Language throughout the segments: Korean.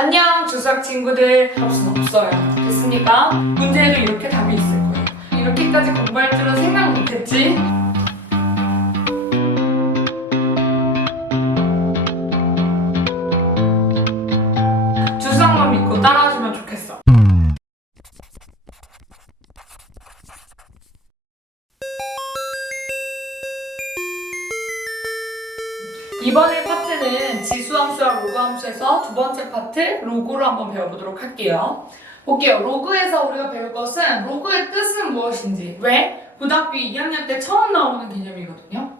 안녕 주수학 친구들. 없어요. 됐습니까? 문제에도 이렇게 답이 있을 거예요. 이렇게까지 공부할 줄은 생각 못했지? 주수학만 믿고 따라와주면 좋겠어. 이번에 파트는 지수함수와 로그함수에서 두 번째 파트 로그로 한번 배워보도록 할게요. 볼게요. 로그에서 우리가 배울 것은 로그의 뜻은 무엇인지, 왜? 고등학교 2학년 때 처음 나오는 개념이거든요.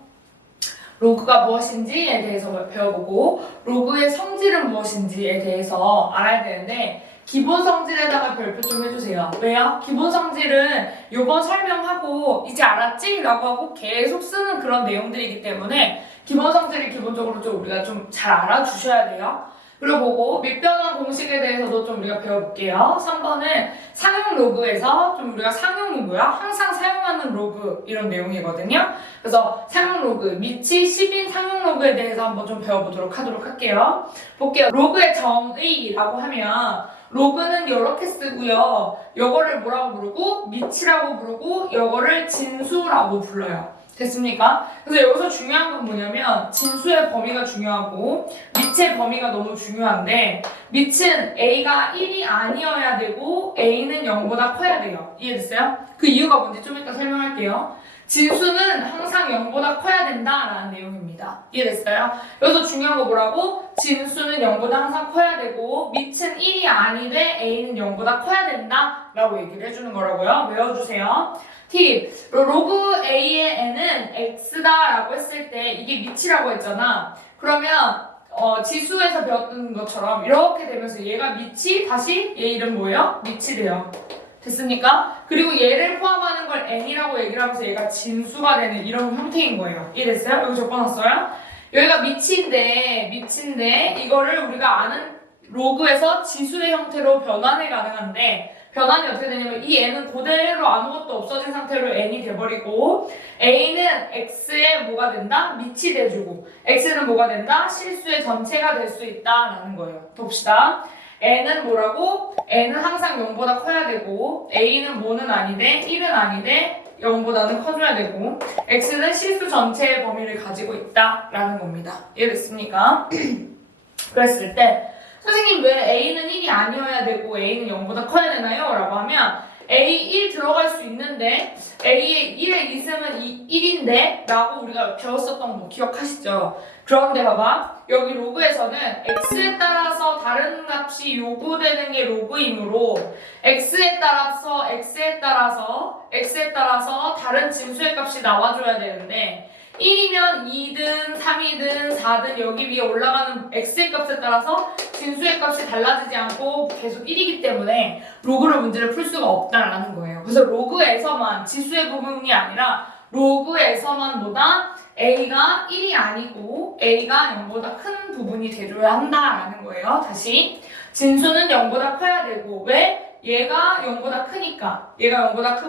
로그가 무엇인지에 대해서 배워보고 로그의 성질은 무엇인지에 대해서 알아야 되는데 기본 성질에다가 별표 좀 해주세요. 왜요? 기본 성질은 요번 설명하고 이제 알았지? 라고 하고 계속 쓰는 그런 내용들이기 때문에 기본 성질이 기본적으로 좀 우리가 좀 잘 알아주셔야 돼요. 그리고 보고 밑변환 공식에 대해서도 좀 우리가 배워볼게요. 3번은 상용 로그에서 좀 우리가 상용은 뭐야? 항상 사용하는 로그 이런 내용이거든요. 그래서 상용 로그, 밑이 10인 상용 로그에 대해서 한번 좀 배워보도록 하도록 할게요. 볼게요. 로그의 정의라고 하면 로그는 이렇게 쓰고요. 요거를 뭐라고 부르고 밑이라고 부르고 요거를 진수라고 불러요. 됐습니까? 그래서 여기서 중요한 건 뭐냐면 진수의 범위가 중요하고 밑의 범위가 너무 중요한데 밑은 A가 1이 아니어야 되고 A는 0보다 커야 돼요. 이해됐어요? 그 이유가 뭔지 좀 이따 설명할게요. 진수는 항상 0보다 커야 된다라는 내용입니다. 이해됐어요? 여기서 중요한 거 뭐라고? 진수는 0보다 항상 커야 되고 밑은 1이 아니되 A는 0보다 커야 된다라고 얘기를 해주는 거라고요. 외워주세요. 팁! 로그 A의 n은 x다라고 했을 때 이게 밑이라고 했잖아. 그러면 지수에서 배웠던 것처럼 이렇게 되면서 얘가 밑이 다시 얘 이름 뭐예요? 밑이 돼요. 됐습니까? 그리고 얘를 포함하는 걸 n이라고 얘기를 하면서 얘가 진수가 되는 이런 형태인 거예요. 이해됐어요? 여기 적어놨어요? 여기가 밑인데 이거를 우리가 아는 로그에서 지수의 형태로 변환이 가능한데 변환이 어떻게 되냐면 이 n은 그대로 아무것도 없어진 상태로 n이 돼버리고 a는 x에 뭐가 된다? 밑이 돼주고 x는 뭐가 된다? 실수의 전체가 될 수 있다라는 거예요. 봅시다. n은 뭐라고? n은 항상 0보다 커야 되고 a는 뭐는 아니되 1은 아니되 0보다는 커져야 되고 x는 실수 전체의 범위를 가지고 있다라는 겁니다. 이해됐습니까? 그랬을 때 선생님 왜 A는 1이 아니어야 되고 A는 0보다 커야 되나요? 라고 하면 A 1 들어갈 수 있는데 A의 1의 이승은 1인데 라고 우리가 배웠었던 거 기억하시죠? 그런데 봐봐 여기 로그에서는 X에 따라서 다른 값이 요구되는 게 로그이므로 X에 따라서 다른 진수의 값이 나와줘야 되는데 1이면 2든 3이든 4든 여기 위에 올라가는 x의 값에 따라서 진수의 값이 달라지지 않고 계속 1이기 때문에 로그로 문제를 풀 수가 없다라는 거예요. 그래서 로그에서만 지수의 부분이 아니라 로그에서만 보다 a가 1이 아니고 a가 0보다 큰 부분이 돼줘야 한다라는 거예요. 다시 진수는 0보다 커야 되고 왜? 얘가 0보다 크니까 얘가 0보다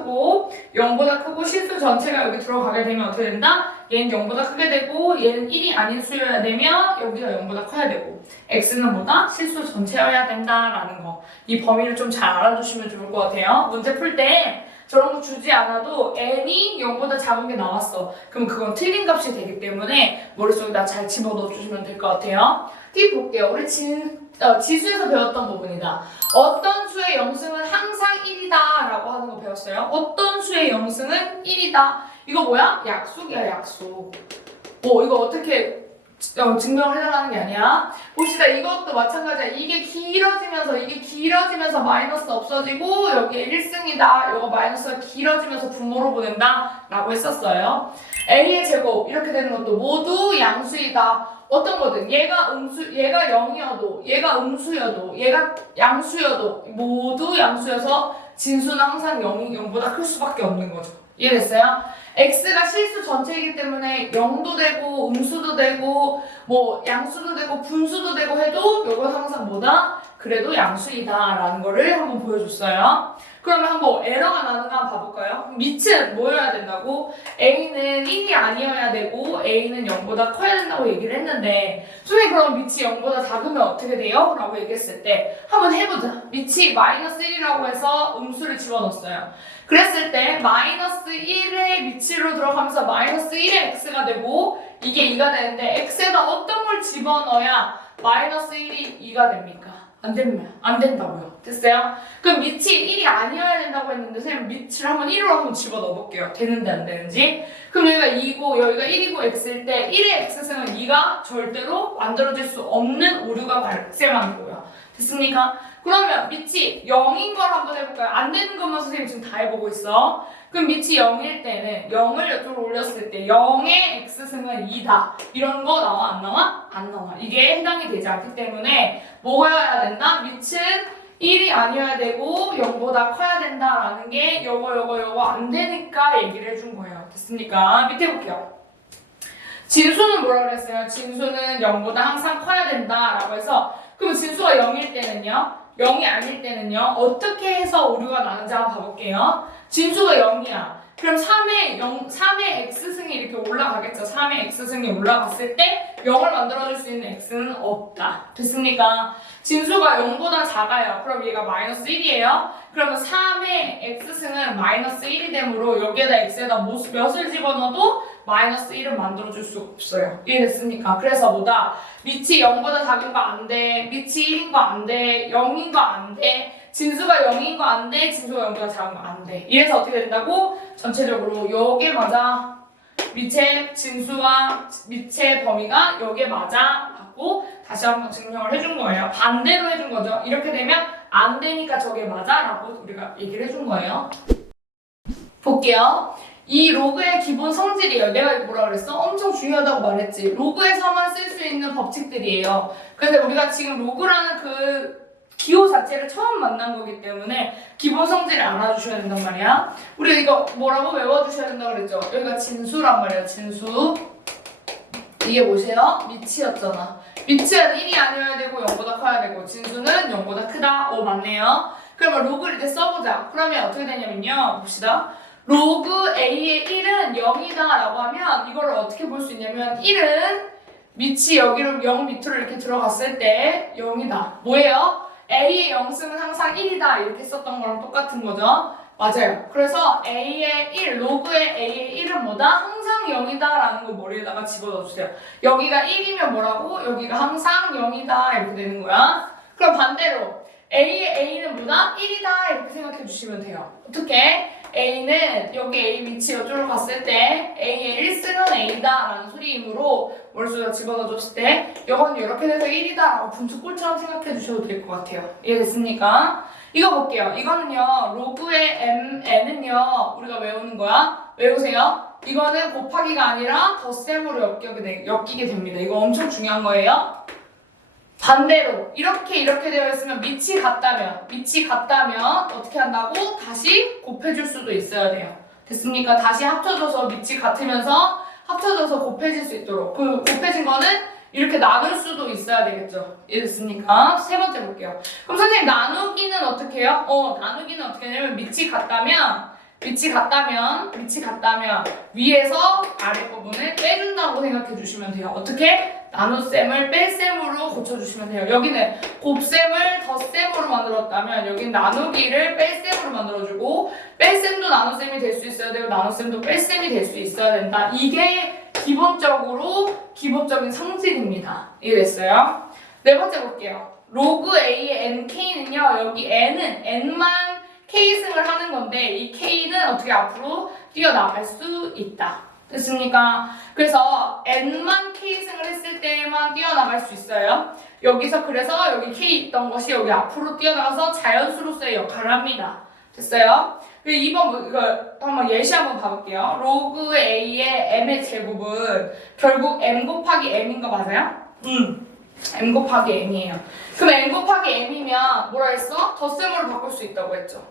크고 실수 전체가 여기 들어가게 되면 어떻게 된다? 얘는 0보다 크게 되고 얘는 1이 아닌 수여야 되면 여기가 0보다 커야 되고 x는 뭐다? 실수 전체여야 된다라는 거. 이 범위를 좀 잘 알아두시면 좋을 것 같아요. 문제 풀 때 저런 거 주지 않아도 n이 0보다 작은 게 나왔어. 그럼 그건 틀린 값이 되기 때문에 머릿속에다 잘 집어넣어 주시면 될 것 같아요. 팁 볼게요. 우리 지수에서 배웠던 부분이다. 어떤 수의 영승은 항상 1이다 라고 하는 거 배웠어요. 어떤 수의 영승은 1이다. 이거 뭐야? 약속이야, 약속. 이거 어떻게 증명을 해달라는 게 아니야. 봅시다. 이것도 마찬가지야. 이게 길어지면서 마이너스 없어지고 여기에 1승이다. 이거 마이너스가 길어지면서 분모로 보낸다 라고 했었어요. A의 제곱 이렇게 되는 것도 모두 양수이다. 어떤 거든 얘가 0이어도 얘가 음수여도 얘가 양수여도 모두 양수여서 진수는 항상 0보다 클 수밖에 없는 거죠. 이해됐어요? x가 실수 전체이기 때문에 0도 되고 음수도 되고 뭐 양수도 되고 분수도 되고 해도 이건 항상 뭐다? 그래도 양수이다라는 거를 한번 보여줬어요. 그러면 한번 에러가 나는가 한번 봐볼까요? 밑은 뭐여야 된다고? A는 1이 아니어야 되고 A는 0보다 커야 된다고 얘기를 했는데 선생님 그럼 밑이 0보다 작으면 어떻게 돼요? 라고 얘기했을 때 한번 해보자. 밑이 마이너스 1이라고 해서 음수를 집어넣었어요. 그랬을 때 마이너스 1의 밑으로 들어가면서 마이너스 1의 x가 되고 이게 2가 되는데 x에다 어떤 걸 집어넣어야 마이너스 1이 2가 됩니까? 안 됩니다. 안 된다고요. 됐어요? 그럼 밑이 1이 아니어야 된다고 했는데 선생님 밑을 한번 1으로 한번 집어넣어 볼게요. 되는지 안 되는지. 그럼 여기가 2고 여기가 1이고 x일 때 1의 x승은 2가 절대로 만들어질 수 없는 오류가 발생하는 거예요. 됐습니까? 그러면 밑이 0인 걸 한번 해볼까요? 안 되는 것만 선생님 지금 다 해보고 있어. 그럼 밑이 0일 때는 0을 이쪽으로 올렸을 때 0의 x승은 2다. 이런 거 나와? 안 나와? 안 나와. 이게 해당이 되지 않기 때문에 뭐여야 된다? 밑은 1이 아니어야 되고 0보다 커야 된다라는 게 요거 안 되니까 얘기를 해준 거예요. 됐습니까? 밑에 볼게요. 진수는 뭐라 그랬어요? 진수는 0보다 항상 커야 된다라고 해서 그럼 진수가 0일 때는요? 0이 아닐 때는요? 어떻게 해서 오류가 나는지 한번 봐볼게요. 진수가 0이야. 그럼 3의 x승이 이렇게 올라가겠죠. 3의 x승이 올라갔을 때 0을 만들어줄 수 있는 x는 없다. 됐습니까? 진수가 0보다 작아요. 그럼 얘가 마이너스 1이에요. 그러면 3의 x승은 마이너스 1이 되므로 여기에다 x에다 몇을 집어넣어도 마이너스 1은 만들어줄 수 없어요. 이해됐습니까? 그래서 뭐다? 밑이 0보다 작은 거 안 돼. 밑이 1인 거 안 돼. 0인 거 안 돼. 진수가 0인 거 안 돼. 진수가 0보다 작은 거 안 돼. 이래서 어떻게 된다고? 전체적으로 요게 맞아. 밑에 진수와 밑의 범위가 요게 맞아. 갖고 다시 한번 증명을 해준 거예요. 반대로 해준 거죠. 이렇게 되면 안 되니까 저게 맞아. 라고 우리가 얘기를 해준 거예요. 볼게요. 이 로그의 기본 성질이에요. 내가 뭐라 그랬어? 엄청 중요하다고 말했지. 로그에서만 쓸 수 있는 법칙들이에요. 그래서 우리가 지금 로그라는 그 기호 자체를 처음 만난 거기 때문에 기본 성질을 알아주셔야 된단 말이야. 우리 이거 뭐라고 외워주셔야 된다고 그랬죠? 여기가 진수란 말이야. 진수. 이게 뭐세요? 밑이었잖아. 밑은 1이 아니어야 되고 0보다 커야 되고 진수는 0보다 크다. 오 맞네요. 그러면 로그를 이제 써보자. 그러면 어떻게 되냐면요. 봅시다. 로그 A의 1은 0이다 라고 하면 이거를 어떻게 볼 수 있냐면 1은 밑이 여기로 0 밑으로 이렇게 들어갔을 때 0이다. 뭐예요? A의 0승은 항상 1이다 이렇게 썼던 거랑 똑같은 거죠. 맞아요. 그래서 A의 1, 로그의 A의 1은 뭐다? 항상 0이다 라는 거 머리에다가 집어넣어주세요. 여기가 1이면 뭐라고? 여기가 항상 0이다 이렇게 되는 거야. 그럼 반대로 A의 A는 뭐다? 1이다 이렇게 생각해 주시면 돼요. 어떻게? A는 여기 A 위치 이쪽으로 갔을 때 A의 1승은 A다 라는 소리이므로 머릿속에 집어넣어줬을 때 이건 이렇게 돼서 1이다 라고 분수꼴처럼 생각해 주셔도 될 것 같아요. 이해됐습니까? 이거 볼게요. 이거는요 로그의 n은요 우리가 외우는 거야. 외우세요. 이거는 곱하기가 아니라 덧셈으로 엮이게 됩니다. 이거 엄청 중요한 거예요. 반대로 이렇게 되어 있으면 밑이 같다면 어떻게 한다고? 다시 곱해줄 수도 있어야 돼요. 됐습니까? 다시 합쳐져서 밑이 같으면서 합쳐져서 곱해질 수 있도록 그 곱해진 거는 이렇게 나눌 수도 있어야 되겠죠. 이해됐습니까? 세 번째 볼게요. 그럼 선생님 나누기는 어떻게 해요? 나누기는 어떻게 하냐면 밑이 같다면 위에서 아랫부분을 빼준다고 생각해 주시면 돼요. 어떻게? 나눗셈을 뺄셈으로 고쳐주시면 돼요. 여기는 곱셈을 덧셈으로 만들었다면 여기는 나누기를 뺄셈으로 만들어주고 뺄셈도 나눗셈이 될 수 있어야 되고 나눗셈도 뺄셈이 될 수 있어야 된다. 이게 기본적인 성질입니다. 이해됐어요? 네 번째 볼게요. 로그 A의 nk는요. 여기 n은 n만 k승을 하는 건데 이 k는 어떻게 앞으로 뛰어나갈 수 있다. 됐습니까? 그래서 n만 k승을 했을 때만 뛰어나갈 수 있어요. 여기서 그래서 여기 k 있던 것이 여기 앞으로 뛰어나가서 자연수로서의 역할을 합니다. 됐어요? 그리고 2번 이거 한번 예시 한번 봐볼게요. 로그 a의 m의 제곱은 결국 m 곱하기 m인 거 맞아요? m 곱하기 m이에요. 그럼 m 곱하기 m이면 뭐라 했어? 덧셈으로 바꿀 수 있다고 했죠.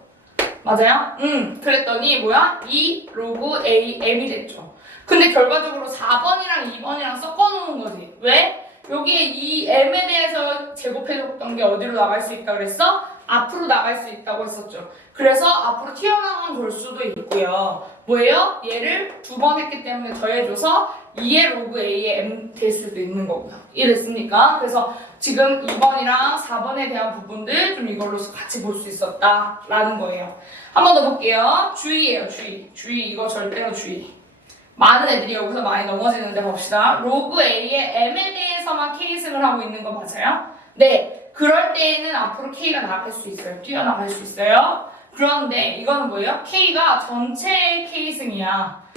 맞아요? 그랬더니 뭐야? 2 로그 a m이 됐죠. 근데 결과적으로 4번이랑 2번이랑 섞어놓은 거지. 왜? 여기에 이 m에 대해서 제곱해줬던 게 어디로 나갈 수 있다 그랬어? 앞으로 나갈 수 있다고 했었죠. 그래서 앞으로 튀어나온 걸 수도 있고요. 뭐예요? 얘를 두 번 했기 때문에 더해줘서 2의 로그 a의 m 될 수도 있는 거고요. 이해됐습니까? 그래서 지금 2번이랑 4번에 대한 부분들 좀 이걸로 같이 볼 수 있었다라는 거예요. 한 번 더 볼게요. 주의예요, 주의. 주의, 이거 절대로 주의. 많은 애들이 여기서 많이 넘어지는데 봅시다. 로그 a의 m에 대해서만 k승을 하고 있는 거 맞아요? 네. 그럴 때에는 앞으로 k가 나갈 수 있어요. 뛰어나갈 수 있어요. 그런데 이거는 뭐예요? k가 전체의 k승이야.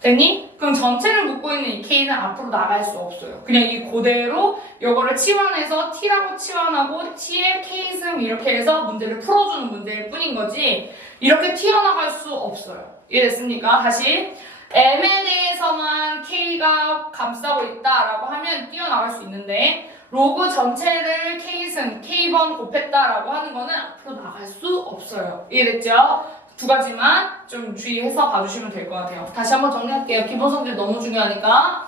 됐니? 그럼 전체를 묶고 있는 이 k는 앞으로 나갈 수 없어요. 그냥 이 그대로 이거를 치환해서 t라고 치환하고 t의 k승 이렇게 해서 문제를 풀어주는 문제일 뿐인 거지 이렇게 튀어나갈 수 없어요. 이해됐습니까? 다시 m에 대해서만 k가 감싸고 있다라고 하면 뛰어나갈 수 있는데 로그 전체를 k승, k번 곱했다라고 하는 거는 앞으로 나갈 수 없어요. 이해됐죠? 두 가지만 좀 주의해서 봐주시면 될 것 같아요. 다시 한번 정리할게요. 기본 성질 너무 중요하니까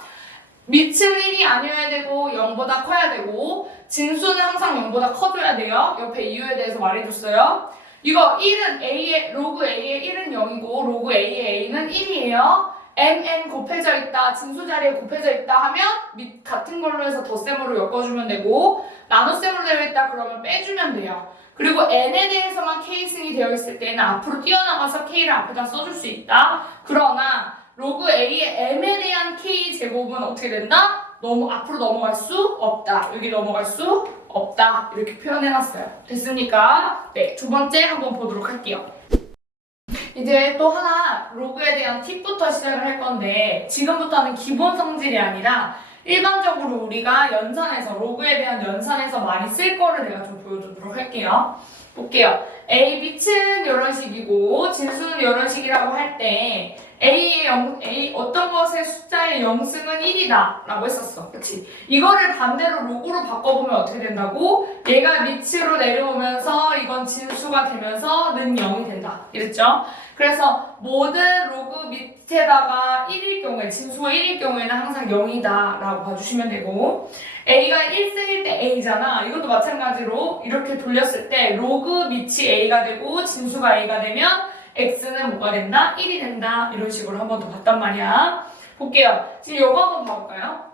밑은 1이 아니어야 되고 0보다 커야 되고 진수는 항상 0보다 커줘야 돼요. 옆에 이유에 대해서 말해줬어요. 이거 1은 a의 로그 a의 1은 0이고 로그 a의 a는 1이에요. mn 곱해져 있다, 진수 자리에 곱해져 있다 하면 밑 같은 걸로 해서 덧셈으로 엮어주면 되고 나눗셈으로 되어 있다 그러면 빼주면 돼요. 그리고 n에 대해서만 k승이 되어 있을 때는 앞으로 뛰어나가서 k를 앞에다 써줄 수 있다. 그러나 로그 a의 m에 대한 k 제곱은 어떻게 된다? 너무 앞으로 넘어갈 수 없다. 여기 넘어갈 수 없다. 이렇게 표현해놨어요. 됐습니까? 네, 두 번째 한번 보도록 할게요. 이제 또 하나 로그에 대한 팁부터 시작을 할 건데 지금부터는 기본 성질이 아니라 일반적으로 우리가 연산에서 로그에 대한 연산에서 많이 쓸 거를 내가 좀 보여주도록 할게요. 볼게요. A, B는 이런 식이고 진수는 이런 식이라고 할 때 A 어떤 것의 숫자의 0승은 1이다 라고 했었어. 그치? 이거를 반대로 로그로 바꿔보면 어떻게 된다고? 얘가 밑으로 내려오면서 이건 진수가 되면서 는 0이 된다. 이랬죠? 그래서 모든 로그 밑에다가 1일 경우에 진수가 1일 경우에는 항상 0이다 라고 봐주시면 되고 A가 1승일 때 A잖아. 이것도 마찬가지로 이렇게 돌렸을 때 로그 밑이 A가 되고 진수가 A가 되면 X는 뭐가 된다? 1이 된다. 이런 식으로 한 번 더 봤단 말이야. 볼게요. 지금 이거 한번 봐볼까요?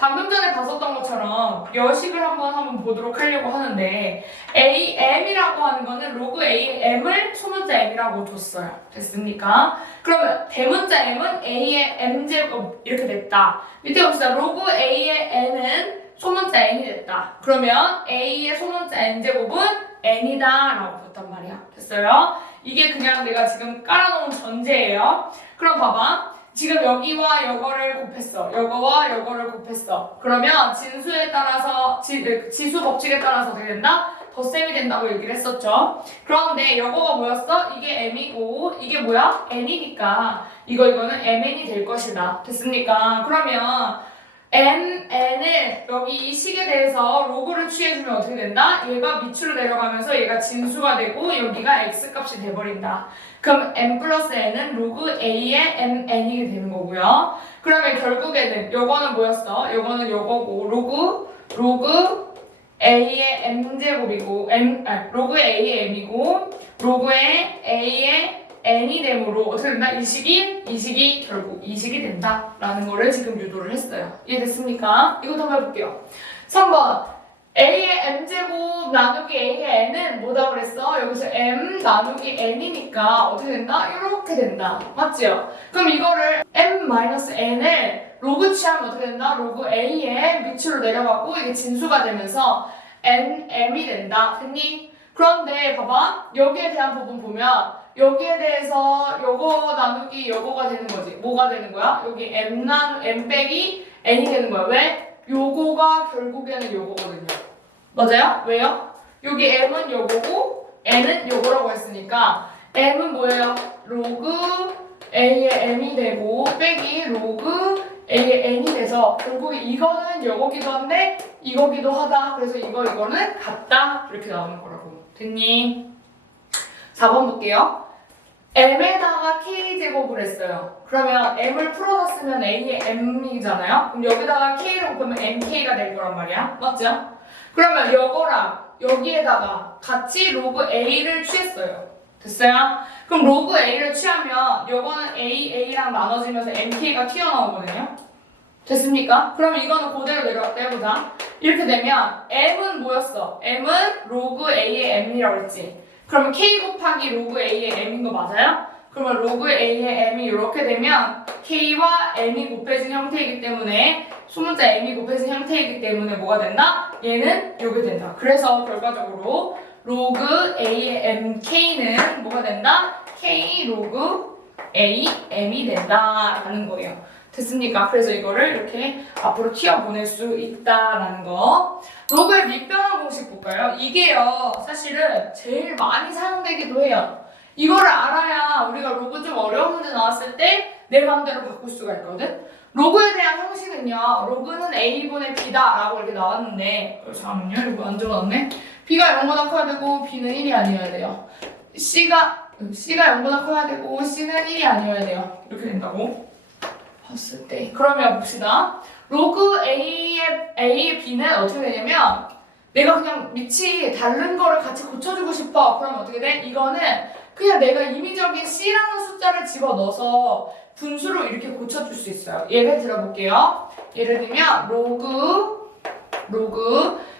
방금 전에 봤었던 것처럼 여식을 한번 보도록 하려고 하는데 AM이라고 하는 거는 로그 AM을 소문자 M이라고 줬어요. 됐습니까? 그러면 대문자 M은 A의 M제곱 이렇게 됐다. 밑에 봅시다. 로그 A의 N은 소문자 N이 됐다. 그러면 A의 소문자 N제곱은 N이다 라고 봤단 말이야. 됐어요? 이게 그냥 내가 지금 깔아놓은 전제예요. 그럼 봐봐. 지금 여기와 여거를 곱했어. 여거와 여거를 곱했어. 그러면 진수에 따라서 지수 법칙에 따라서 어떻게 된다? 덧셈이 된다고 얘기를 했었죠. 그런데 여거가 뭐였어? 이게 m이고 이게 뭐야? n이니까 이거는 mn이 될 것이다. 됐습니까? 그러면 mn을 여기 이 식에 대해서 로그를 취해주면 어떻게 된다? 얘가 밑으로 내려가면서 얘가 진수가 되고 여기가 x값이 돼버린다. 그럼 m 플러스 n은 로그 a의 mn이 되는 거고요. 그러면 결국에는 요거는 뭐였어? 요거는 요거고 로그 a의 m제곱이고 로그 a의 m이고 로그의 a의 n이 되므로 어떻게 된다? 이 식이 결국 이 식이 된다라는 거를 지금 유도를 했어요. 이해됐습니까? 이것도 한번 해볼게요. 3번 a의 m제곱 나누기 a의 n은 뭐다 그랬어? 여기서 m 나누기 n이니까 어떻게 된다? 이렇게 된다. 맞지요? 그럼 이거를 m-n을 로그 취하면 어떻게 된다? 로그 a의 밑으로 내려가고 이게 진수가 되면서 m이 된다. 됐니? 그런데 봐봐. 여기에 대한 부분 보면 여기에 대해서 요거 나누기 요거가 되는 거지. 뭐가 되는 거야? 여기 m 빼기 n이 되는 거야. 왜? 요거가 결국에는 요거거든요. 맞아요? 왜요? 여기 m은 요거고 n은 요거라고 했으니까 m은 뭐예요? 로그 a의 m이 되고 빼기 로그 a의 n이 돼서 결국 이거는 요거기도 한데 이거기도 하다. 그래서 이거는 같다. 이렇게 나오는 거라고. 됐니? 4번 볼게요. m에다가 k제곱을 했어요. 그러면 m을 풀어놨으면 a의 m이잖아요. 그럼 여기다가 k를 곱하면 mk가 될 거란 말이야. 맞죠? 그러면 이거랑 여기에다가 같이 로그 a를 취했어요. 됐어요? 그럼 로그 a를 취하면 요거는 a랑 나눠지면서 mk가 튀어나오거든요. 됐습니까? 그러면 이거는 그대로 내려갔다 해보자. 이렇게 되면 m은 뭐였어? m은 로그 a의 m이라고 했지. 그러면 k 곱하기 로그 a의 m인 거 맞아요? 그러면 로그 a의 m이 이렇게 되면 k와 m이 곱해진 형태이기 때문에 소문자 m이 곱해진 형태이기 때문에 뭐가 된다? 얘는 이렇게 된다. 그래서 결과적으로 로그 a의 mk는 뭐가 된다? k 로그 a m이 된다라는 거예요. 됐습니까? 그래서 이거를 이렇게 앞으로 튀어보낼 수 있다라는 거. 로그의 밑변환 공식 볼까요? 이게요, 사실은 제일 많이 사용되기도 해요. 이거를 알아야 우리가 로그 좀 어려운 문제 나왔을 때 내 마음대로 바꿀 수가 있거든? 로그에 대한 형식은요, 로그는 a분의 b다 라고 이렇게 나왔는데, 잠깐만요, 이거 안 적어놨네. b가 0보다 커야 되고 b는 1이 아니어야 돼요. c가 0보다 커야 되고 c는 1이 아니어야 돼요. 이렇게 된다고 봤을 때. 그러면 봅시다. 로그 A의 B는 어떻게 되냐면 내가 그냥 밑이 다른 거를 같이 고쳐주고 싶어. 그러면 어떻게 돼? 이거는 그냥 내가 임의적인 C라는 숫자를 집어넣어서 분수로 이렇게 고쳐줄 수 있어요. 예를 들어볼게요. 예를 들면 로그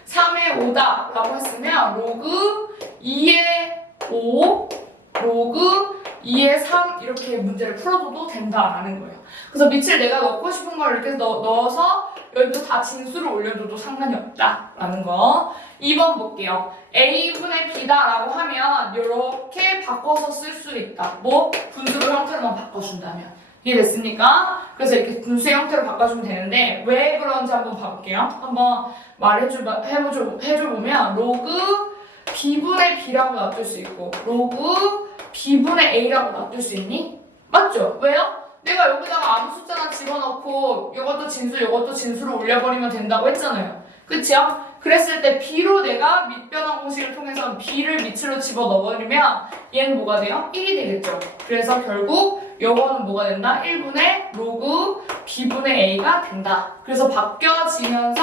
3의 5다 라고 했으면 로그 2의 5 로그 2의 3 이렇게 문제를 풀어줘도 된다라는 거예요. 그래서 밑을 내가 넣고 싶은 걸 이렇게 넣어서 여기도 다 진수를 올려줘도 상관이 없다라는 거. 2번 볼게요. a분의 b다라고 하면 이렇게 바꿔서 쓸 수 있다. 뭐? 분수로 형태로만 바꿔준다면. 이해됐습니까? 그래서 이렇게 분수의 형태로 바꿔주면 되는데 왜 그런지 한번 봐볼게요. 한번 해줘보면 로그 b분의 b라고 놔둘 수 있고 로그 b분의 a라고 놔둘 수 있니? 맞죠? 왜요? 내가 여기다가 아무 숫자나 집어넣고 이것도 진수, 이것도 진수로 올려버리면 된다고 했잖아요. 그치요? 그랬을 때 b로 내가 밑변환 공식을 통해서 b를 밑으로 집어넣어버리면 얘는 뭐가 돼요? 1이 되겠죠. 그래서 결국 요거는 뭐가 된다? 1분의 로그 b분의 a가 된다. 그래서 바뀌어지면서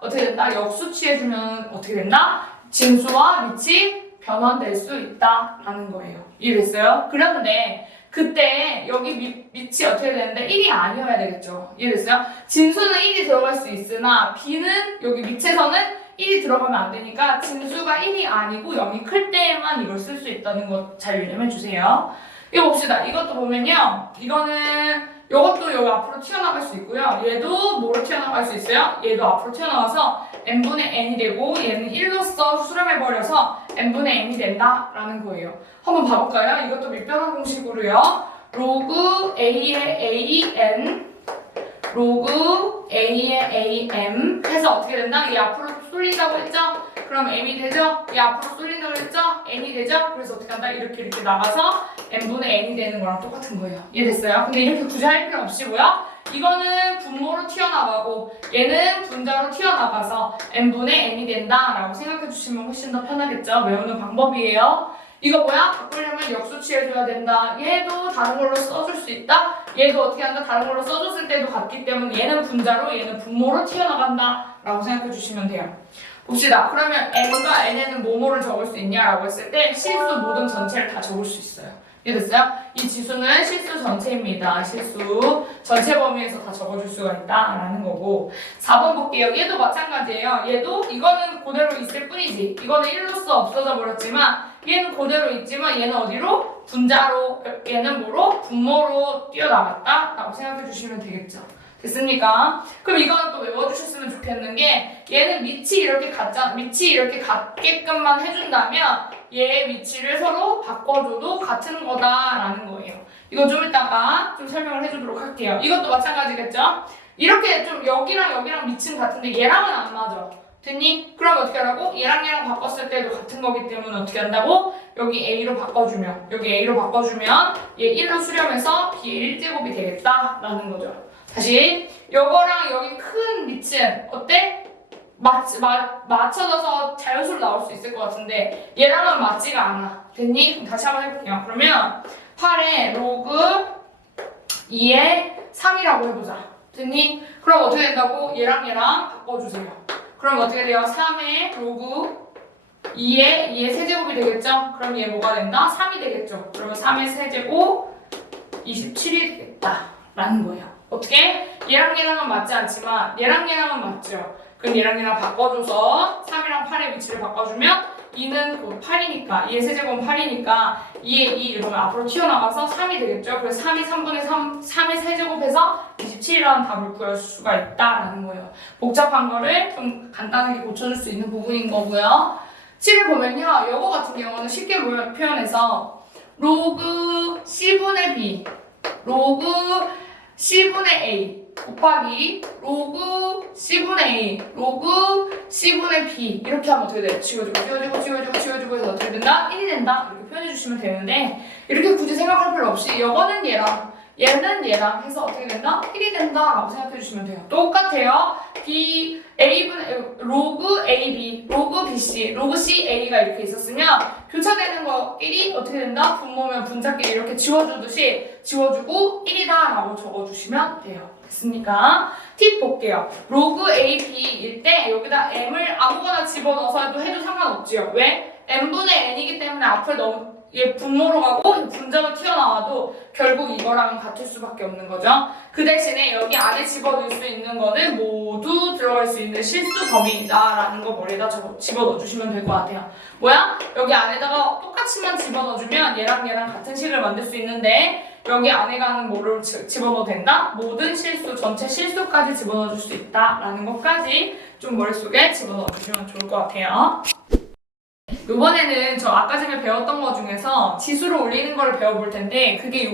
어떻게 된다? 역수 취해주면 어떻게 된다? 진수와 밑이 변환될 수 있다라는 거예요. 이해됐어요? 그런데 그때 여기 밑이 어떻게 되는데 1이 아니어야 되겠죠. 이해됐어요? 진수는 1이 들어갈 수 있으나 b는 여기 밑에서는 1이 들어가면 안 되니까 진수가 1이 아니고 0이 클 때에만 이걸 쓸 수 있다는 거 잘 유념해 주세요. 이거 봅시다. 이것도 보면요. 이것도 여기 앞으로 튀어나갈 수 있고요. 얘도 뭐로 튀어나갈 수 있어요? 얘도 앞으로 튀어나와서 n분의 n이 되고 얘는 1로서 수렴해버려서 n분의 n이 된다라는 거예요. 한번 봐볼까요? 이것도 밑변환 공식으로요. 로그 a의 an 로그 a의 am 해서 어떻게 된다? 이 앞으로 쏠린다고 했죠? 그럼 m이 되죠? 이 앞으로 쏠린다고 했죠? n이 되죠? 그래서 어떻게 한다? 이렇게 나가서 n분의 n이 되는 거랑 똑같은 거예요. 이해됐어요? 근데 이렇게 굳이 할 필요 없이 뭐야? 이거는 분모로 튀어나가고 얘는 분자로 튀어나가서 n분의 n이 된다라고 생각해 주시면 훨씬 더 편하겠죠? 외우는 방법이에요. 이거 뭐야? 바꾸려면 역수 취해줘야 된다. 얘도 다른 걸로 써줄 수 있다. 얘도 어떻게 한다? 다른 걸로 써줬을 때도 같기 때문에 얘는 분자로 얘는 분모로 튀어나간다 라고 생각해 주시면 돼요. 봅시다. 그러면 n과 n에는 뭐뭐를 적을 수 있냐라고 했을 때 실수 모든 전체를 다 적을 수 있어요. 이해됐어요? 이 지수는 실수 전체입니다. 실수 전체 범위에서 다 적어줄 수가 있다라는 거고. 4번 볼게요. 얘도 마찬가지예요. 얘도 이거는 그대로 있을 뿐이지. 이거는 1로서 없어져 버렸지만 얘는 그대로 있지만 얘는 어디로? 분자로, 얘는 뭐로? 분모로 뛰어나갔다라고 생각해 주시면 되겠죠. 됐습니까? 그럼 이거는 또 외워주셨으면 좋겠는 게 얘는 밑이 이렇게 같게끔만 해준다면 얘의 위치를 서로 바꿔줘도 같은 거다라는 거예요. 이거 좀 이따가 좀 설명을 해주도록 할게요. 이것도 마찬가지겠죠? 이렇게 좀 여기랑 밑은 같은데 얘랑은 안 맞아. 됐니? 그럼 어떻게 하라고? 얘랑 바꿨을 때도 같은 거기 때문에 어떻게 한다고? 여기 A로 바꿔주면 얘 1로 수렴해서 B의 1제곱이 되겠다라는 거죠. 다시 요거랑 여기 큰 밑은 어때? 맞춰져서 자연수로 나올 수 있을 것 같은데 얘랑은 맞지가 않아. 됐니? 그럼 다시 한번 해볼게요. 그러면 8에 로그 2의 3이라고 해보자. 됐니? 그럼 어떻게 된다고? 얘랑 바꿔주세요. 그럼 어떻게 돼요? 3의 로그 2의 세제곱이 되겠죠? 그럼 얘 뭐가 된다? 3이 되겠죠? 그러면 3의 세제곱 27이 되겠다 라는 거예요. 어떻게? 얘랑은 맞지 않지만 얘랑은 맞죠? 그럼 얘랑 바꿔줘서 3이랑 8의 위치를 바꿔주면 2는 8이니까 2의 세제곱은 8이니까 2의 2 이러면 앞으로 튀어나가서 3이 되겠죠? 그래서 3이 3분의 3의 세제곱해서 27이라는 답을 구할 수가 있다라는 거예요. 복잡한 거를 좀 간단하게 고쳐줄 수 있는 부분인 거고요. 7을 보면요. 이거 같은 경우는 쉽게 표현해서 로그 C분의 B 로그 C분의 A 곱하기 로그 C분의 A 로그 C분의 B 이렇게 하면 어떻게 돼요? 지워주고 해서 어떻게 된다? 1이 된다 이렇게 표현해 주시면 되는데 이렇게 굳이 생각할 필요 없이 이거는 얘는 얘랑 해서 어떻게 된다? 1이 된다 라고 생각해 주시면 돼요. 똑같아요. 로그 AB, 로그 BC, 로그 CA가 이렇게 있었으면 교차되는 거끼리 어떻게 된다? 분모면 분자끼리 이렇게 지워주듯이 지워주고 1이다 라고 적어주시면 돼요. 됐습니까? 팁 볼게요. 로그 AB일 때 여기다 M을 아무거나 집어넣어서 해도 상관없지요. 왜? M분의 N이기 때문에 앞을 얘 분모로 가고 분자로 튀어나와도 결국 이거랑 같을 수밖에 없는 거죠. 그 대신에 여기 안에 집어넣을 수 있는 거는 모두 들어갈 수 있는 실수 범위다라는 거 머리에다 집어넣어 주시면 될 것 같아요. 뭐야? 여기 안에다가 똑같이만 집어넣어주면 얘랑 같은 식을 만들 수 있는데 여기 안에 가는 뭐를 집어넣어도 된다? 모든 실수, 전체 실수까지 집어넣어 줄 수 있다라는 것까지 좀 머릿속에 집어넣어 주시면 좋을 것 같아요. 이번에는 저 아까 전에 배웠던 거 중에서 지수를 올리는 걸 배워볼 텐데 그게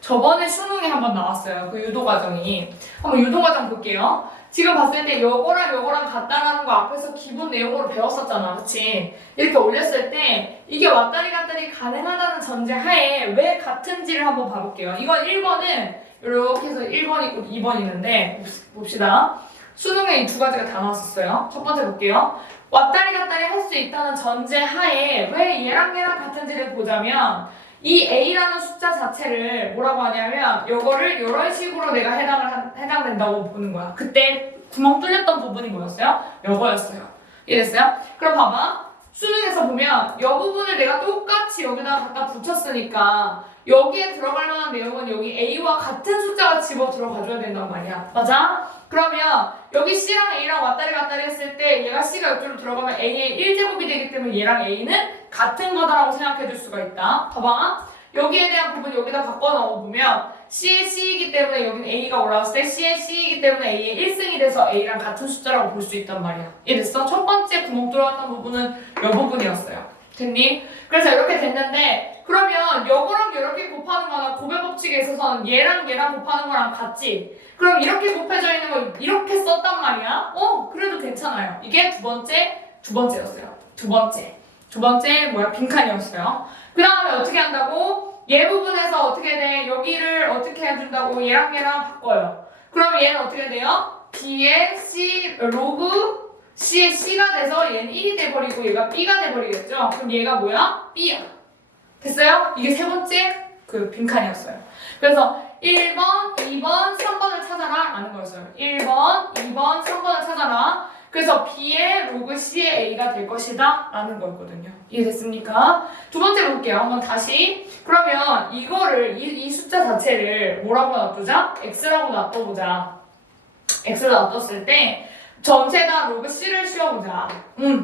저번에 수능에 한번 나왔어요. 그 유도 과정이. 한번 유도 과정 볼게요. 지금 봤을 때 요거랑 같다라는 거 앞에서 기본 내용으로 배웠었잖아. 그치? 이렇게 올렸을 때 이게 왔다리 갔다리 가능하다는 전제 하에 왜 같은지를 한번 봐볼게요. 이건 1번은 이렇게 해서 1번 있고 2번 있는데 봅시다. 수능에 이 두 가지가 다 나왔었어요. 첫 번째 볼게요. 왔다리 갔다리 할 수 있다는 전제 하에 왜 얘랑 같은지를 보자면 이 A라는 숫자 자체를 뭐라고 하냐면 요거를 이런 식으로 내가 해당된다고 보는 거야. 그때 구멍 뚫렸던 부분이 뭐였어요? 요거였어요. 이해됐어요? 그럼 봐봐. 수능에서 보면 이 부분을 내가 똑같이 여기다가 갖다 붙였으니까 여기에 들어갈 만한 내용은 여기 A와 같은 숫자가 집어 들어가줘야 된단 말이야. 맞아? 그러면 여기 C랑 A랑 왔다리 갔다리 했을 때 얘가 C가 이쪽으로 들어가면 A의 1제곱이 되기 때문에 얘랑 A는 같은 거다라고 생각해 줄 수가 있다. 봐봐. 여기에 대한 부분 여기다 바꿔 넣어보면 C의 C이기 때문에 여기는 A가 올라왔을 때 C의 C이기 때문에 A의 1승이 돼서 A랑 같은 숫자라고 볼 수 있단 말이야. 이해됐어? 첫 번째 구멍 뚫어왔던 부분은 이 부분이었어요. 됐니? 그래서 이렇게 됐는데 그러면 요거랑 이렇게 곱하는 거나 고배 법칙에 있어서는 얘랑 곱하는 거랑 같지? 그럼 이렇게 곱해져 있는 거 이렇게 썼단 말이야? 그래도 괜찮아요. 이게 두 번째였어요. 두 번째 빈칸이었어요. 그 다음에 어떻게 한다고? 얘 부분에서 어떻게 돼? 여기를 어떻게 해준다고? 얘랑 바꿔요. 그럼 얘는 어떻게 돼요? B의 C, 로그 C의 C가 돼서 얘는 1이 돼버리고 얘가 B가 돼버리겠죠? 그럼 얘가 뭐야? B야. 됐어요? 이게 세 번째 그 빈칸이었어요. 그래서 1번, 2번, 3번을 찾아라 라는 거였어요. 1번, 2번, 3번을 찾아라. 그래서 B의 로그 C의 A가 될 것이다 라는 거였거든요. 이해됐습니까? 두 번째 볼게요. 한번 다시. 그러면 이거를 이 숫자 자체를 뭐라고 놔두자? X라고 놔둬보자. X로 놔뒀을 때 전체 다 로그 C를 씌워보자.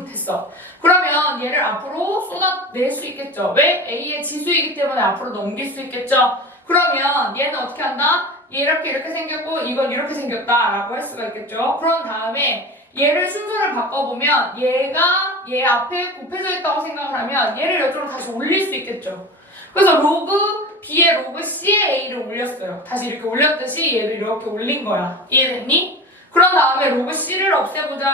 됐어. 그러면 얘를 앞으로 쏟아낼 수 있겠죠. 왜? A의 지수이기 때문에 앞으로 넘길 수 있겠죠. 그러면 얘는 어떻게 한다? 얘 이렇게 생겼고 이건 이렇게 생겼다 라고 할 수가 있겠죠. 그런 다음에 얘를 순서를 바꿔보면 얘가 얘 앞에 곱해져 있다고 생각을 하면 얘를 이쪽으로 다시 올릴 수 있겠죠. 그래서 로그 B의 로그 C의 A를 올렸어요. 다시 이렇게 올렸듯이 얘를 이렇게 올린 거야. 이해됐니? 그런 다음에 로그 C를 없애보자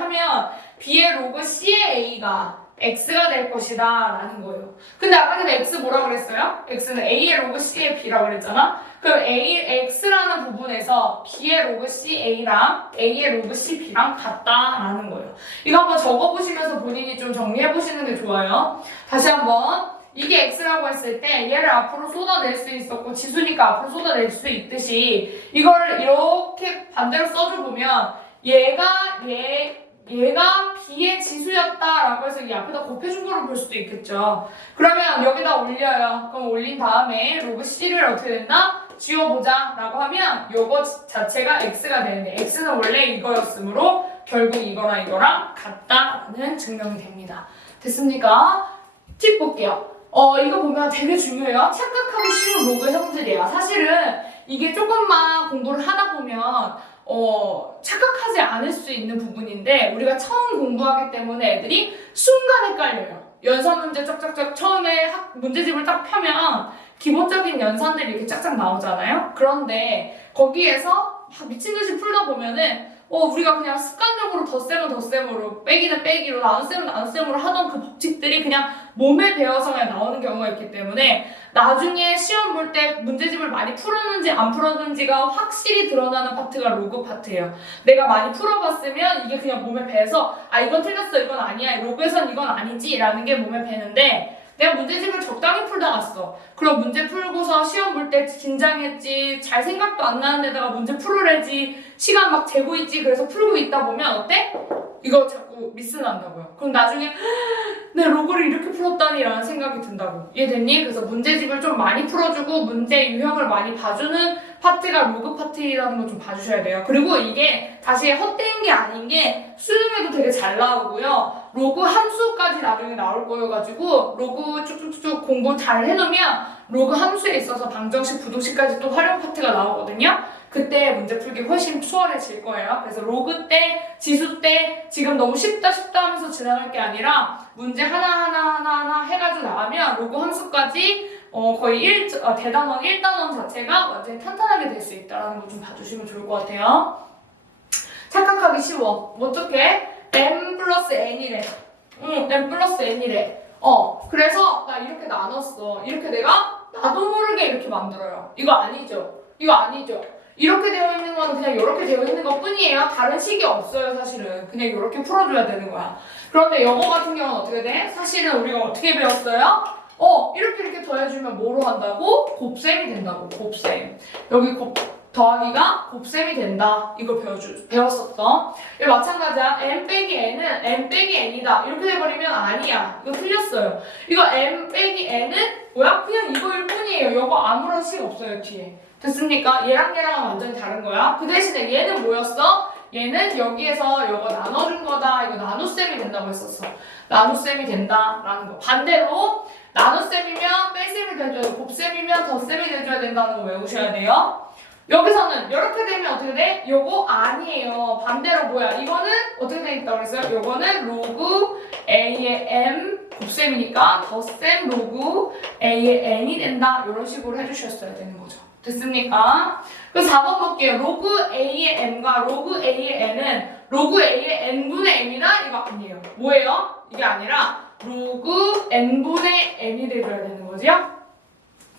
하면 B의 로그 C의 A가 X가 될 것이다 라는 거예요. 근데 아까 전에 X 뭐라고 그랬어요? X는 A의 로그 C의 B라고 그랬잖아? 그럼 X라는 부분에서 B의 로그 C A랑 A의 로그 C B랑 같다라는 거예요. 이거 한번 적어보시면서 본인이 좀 정리해보시는 게 좋아요. 다시 한번 이게 x라고 했을 때 얘를 앞으로 쏟아낼 수 있었고 지수니까 앞으로 쏟아낼 수 있듯이 이걸 이렇게 반대로 써줘보면 얘가 b의 지수였다라고 해서 이 앞에다 곱해준 거로 볼 수도 있겠죠. 그러면 여기다 올려요. 그럼 올린 다음에 로그 c를 어떻게 된다? 지워보자 라고 하면 요거 자체가 x가 되는데 x는 원래 이거였으므로 결국 이거랑 같다라는 증명이 됩니다. 됐습니까? 팁 볼게요. 이거 보면 되게 중요해요. 착각하기 쉬운 로그 형질이에요. 사실은 이게 조금만 공부를 하다 보면 착각하지 않을 수 있는 부분인데 우리가 처음 공부하기 때문에 애들이 순간에 깔려요. 연산 문제 쫙쫙쫙 처음에 문제집을 딱 펴면 기본적인 연산들이 이렇게 쫙쫙 나오잖아요. 그런데 거기에서 미친 듯이 풀다 보면은 우리가 그냥 습관적으로 덧셈은 덧셈으로 빼기는 빼기로 나눗셈은 나눗셈으로 하던 그 법칙들이 그냥 몸에 배어서 그냥 나오는 경우가 있기 때문에 나중에 시험 볼 때 문제집을 많이 풀었는지 안 풀었는지가 확실히 드러나는 파트가 로그 파트예요. 내가 많이 풀어봤으면 이게 그냥 몸에 배서 이건 틀렸어 이건 아니야 로그에선 이건 아니지 라는 게 몸에 배는데 내가 문제집을 적당히 풀다 갔어. 그럼 문제 풀고서 시험 볼 때 긴장했지 잘 생각도 안 나는 데다가 문제 풀으래지 시간 막 재고 있지 그래서 풀고 있다 보면 어때? 이거 자꾸 미스 난다고요. 그럼 나중에 내 로그를 이렇게 풀었다니 라는 생각이 든다고. 이해됐니? 그래서 문제집을 좀 많이 풀어주고 문제 유형을 많이 봐주는 파트가 로그 파트라는 거 좀 봐주셔야 돼요. 그리고 이게 다시 헛된 게 아닌 게 수능에도 되게 잘 나오고요. 로그 함수까지 나중에 나올 거여가지고 로그 쭉쭉쭉 공부 잘 해놓으면 로그 함수에 있어서 방정식, 부등식까지 또 활용 파트가 나오거든요. 그때 문제 풀기 훨씬 수월해질 거예요. 그래서 로그 때, 지수 때 지금 너무 쉽다 하면서 지나갈 게 아니라 문제 하나 해가지고 나가면 로그 함수까지 거의 대단원 1단원 자체가 완전히 탄탄하게 될 수 있다는 거 좀 봐주시면 좋을 것 같아요. 착각하기 쉬워. 어떻게? m 플러스 n이래. m 플러스 n이래. 그래서 나 이렇게 나눴어. 이렇게 내가 나도 모르게 이렇게 만들어요. 이거 아니죠? 이렇게 되어 있는 건 그냥 이렇게 되어 있는 것 뿐이에요. 다른 식이 없어요, 사실은. 그냥 이렇게 풀어줘야 되는 거야. 그런데 영어 같은 경우는 어떻게 돼? 사실은 우리가 어떻게 배웠어요? 이렇게 더해주면 뭐로 한다고? 곱셈이 된다고, 곱셈. 여기 더하기가 곱셈이 된다. 이걸 배웠었어. 이거 마찬가지야. m 빼기 n은 m 빼기 n이다. 이렇게 돼버리면 아니야. 이거 틀렸어요. 이거 m 빼기 n은 뭐야? 그냥 이거일 뿐이에요. 이거 아무런 식 없어요, 뒤에. 됐습니까? 얘랑은 완전히 다른 거야. 그 대신에 얘는 뭐였어? 얘는 여기에서 이거 나눠준 거다. 이거 나눗셈이 된다고 했었어. 나눗셈이 된다라는 거. 반대로 나눗셈이면 뺄셈이 돼줘야 돼. 곱셈이면 덧셈이 돼줘야 된다는 거 외우셔야 돼요. 여기서는 이렇게 되면 어떻게 돼? 요거 아니에요. 반대로 뭐야? 이거는 어떻게 돼 있다고 그랬어요? 요거는 로그 a의 m 곱셈이니까 덧셈 로그 a의 n이 된다. 이런 식으로 해주셨어야 되는 거죠. 됐습니까? 그래서 4번 볼게요. 로그 a의 m과 로그 a의 n은 로그 a의 n분의 m이다? 이거 아니에요. 뭐예요? 이게 아니라 로그 n분의 n이 되어야 되는 거지요?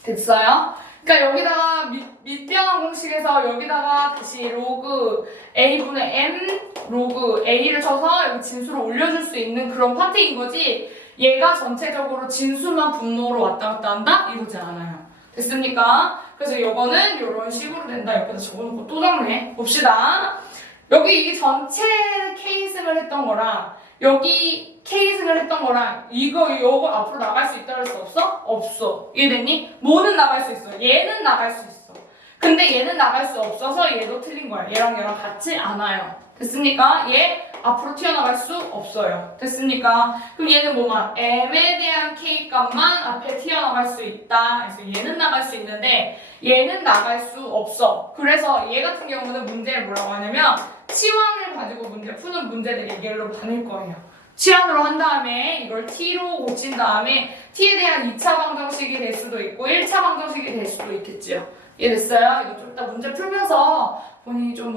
됐어요? 그러니까 여기다가 밑변환 공식에서 여기다가 다시 로그 a분의 m 로그 a를 쳐서 여기 진수를 올려줄 수 있는 그런 파트인 거지 얘가 전체적으로 진수만 분모로 왔다 갔다 한다? 이러지 않아요. 됐습니까? 그래서 이거는 이런 식으로 된다. 옆에다 적어놓고 또 정리해 봅시다. 여기 이 전체 K승을 했던 거랑 여기 K승을 했던 거랑 요거 앞으로 나갈 수 있다 할 수 없어? 없어. 이해됐니? 뭐는 나갈 수 있어. 얘는 나갈 수 있어. 근데 얘는 나갈 수 없어서 얘도 틀린 거야. 얘랑 같지 않아요. 됐습니까? 얘 앞으로 튀어나갈 수 없어요. 됐습니까? 그럼 얘는 뭐만? m에 대한 K값만 앞에 튀어나갈 수 있다. 그래서 얘는 나갈 수 있는데 얘는 나갈 수 없어. 그래서 얘 같은 경우는 문제를 뭐라고 하냐면 치환을 가지고 문제 푸는 문제들이 얘로 나뉠 거예요. 치환으로 한 다음에 이걸 t로 고친 다음에 t에 대한 2차 방정식이 될 수도 있고 1차 방정식이 될 수도 있겠지요. 이해됐어요? 이거 좀 이따 문제 풀면서 본인이 좀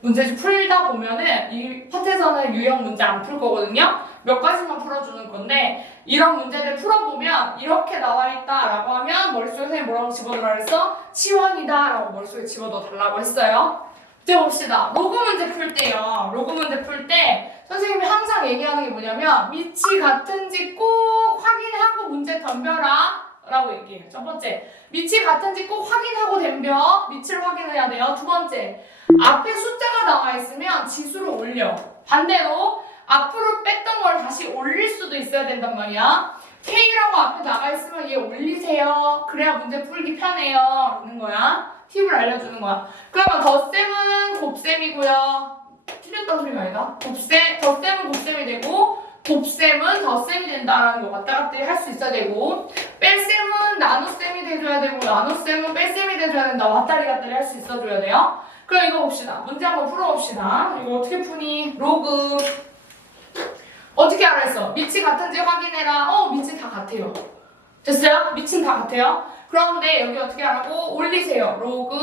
문제집 풀다 보면은 이 파트에서는 유형 문제 안 풀 거거든요. 몇 가지만 풀어주는 건데 이런 문제를 풀어보면 이렇게 나와 있다라고 하면 머릿속에 선생님 뭐라고 집어넣으라 그랬어? 치환이다 라고 머릿속에 집어넣어 달라고 했어요. 이제 봅시다. 로그 문제 풀 때요. 로그 문제 풀 때 선생님이 항상 얘기하는 게 뭐냐면 밑이 같은지 꼭 확인하고 문제 덤벼라 라고 얘기해요. 첫 번째, 밑이 같은지 꼭 확인하고 덤벼. 밑을 확인해야 돼요. 두 번째, 앞에 숫자가 나와 있으면 지수를 올려. 반대로 앞으로 뺐던 걸 다시 올릴 수도 있어야 된단 말이야. K라고 앞에 나가 있으면 얘 올리세요. 그래야 문제 풀기 편해요. 라는 거야. 팁을 알려주는 거야. 그러면 덧셈은 곱셈이고요. 틀렸다는 소리가 아니다. 덧셈은 곱셈이 되고 곱셈은 덧셈이 된다라는 거 왔다 갔다 할 수 있어야 되고 뺄셈은 나눗셈이 돼줘야 되고 나눗셈은 뺄셈이 돼줘야 된다. 왔다리 갔다리 할 수 있어줘야 돼요. 그럼 이거 봅시다. 문제 한번 풀어봅시다. 이거 어떻게 푸니? 로그 어떻게 알았어? 밑이 같은지 확인해라. 밑이 다 같아요. 됐어요? 밑은 다 같아요. 그런데 여기 어떻게 하라고? 올리세요. 로그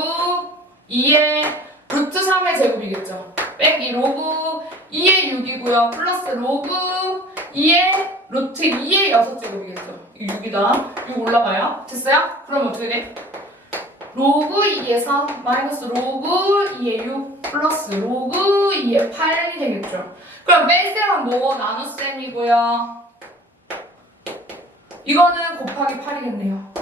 2의 루트 3의 제곱이겠죠. 빼기 로그 2의 6이고요. 플러스 로그 2의 루트 2의 6제곱이겠죠. 이거 6이다. 6 올라가요. 됐어요? 그럼 어떻게 돼? 로그 2의 3 마이너스 로그 2의 6 플러스 로그 2의 8이 되겠죠. 그럼 뺄셈은 뭐? 나눗셈이고요. 이거는 곱하기 8이겠네요.